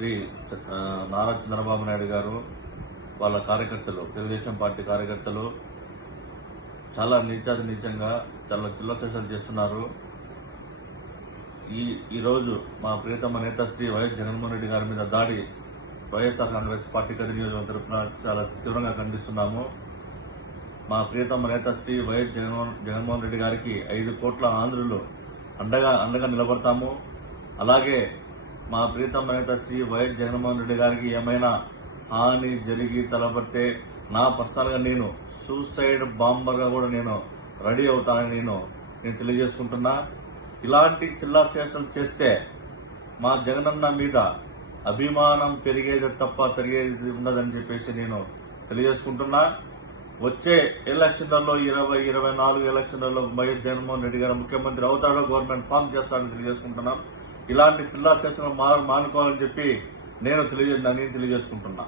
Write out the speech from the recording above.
శ్రీ నారా చంద్రబాబు నాయుడు గారు వాళ్ళ కార్యకర్తలు తెలుగుదేశం పార్టీ కార్యకర్తలు చాలా నీచాతి నీచంగా చాలా చిల్లసేషాలు చేస్తున్నారు. ఈ ఈరోజు మా ప్రియతమ నేత శ్రీ వైఎస్ జగన్మోహన్ రెడ్డి గారి మీద దాడి వైఎస్ఆర్ కాంగ్రెస్ పార్టీ కది నియోజకవర్గం తరఫున చాలా తీవ్రంగా ఖండిస్తున్నాము. మా ప్రియతమ నేత శ్రీ వైఎస్ జగన్మోహన్ జగన్మోహన్ రెడ్డి గారికి ఐదు కోట్ల ఆంధ్రులు అండగా అండగా నిలబడతాము. అలాగే మా ప్రియతమ నేత శ్రీ వైఎస్ జగన్మోహన్ రెడ్డి గారికి ఏమైనా హాని జరిగి తలపడితే నా పర్సనల్గా నేను సూసైడ్ బాంబర్గా కూడా నేను రెడీ అవుతానని నేను నేను తెలియజేసుకుంటున్నా. ఇలాంటి చిల్లా చేష్టలు చేస్తే మా జగనన్న మీద అభిమానం పెరిగేది తప్ప తిరిగేది ఉండదని చెప్పేసి నేను తెలియజేసుకుంటున్నా. వచ్చే ఎలక్షన్లలో ఇరవై ఇరవై నాలుగు ఎలక్షన్లలో వైఎస్ జగన్మోహన్ రెడ్డి గారు ముఖ్యమంత్రి అవుతాడో గవర్నమెంట్ ఫామ్ చేస్తాడని తెలియజేసుకుంటున్నాం. ఇలాంటి చిల్లా చేసిన మానుకోవాలని చెప్పి నేను తెలియజే నేను తెలియజేసుకుంటున్నా.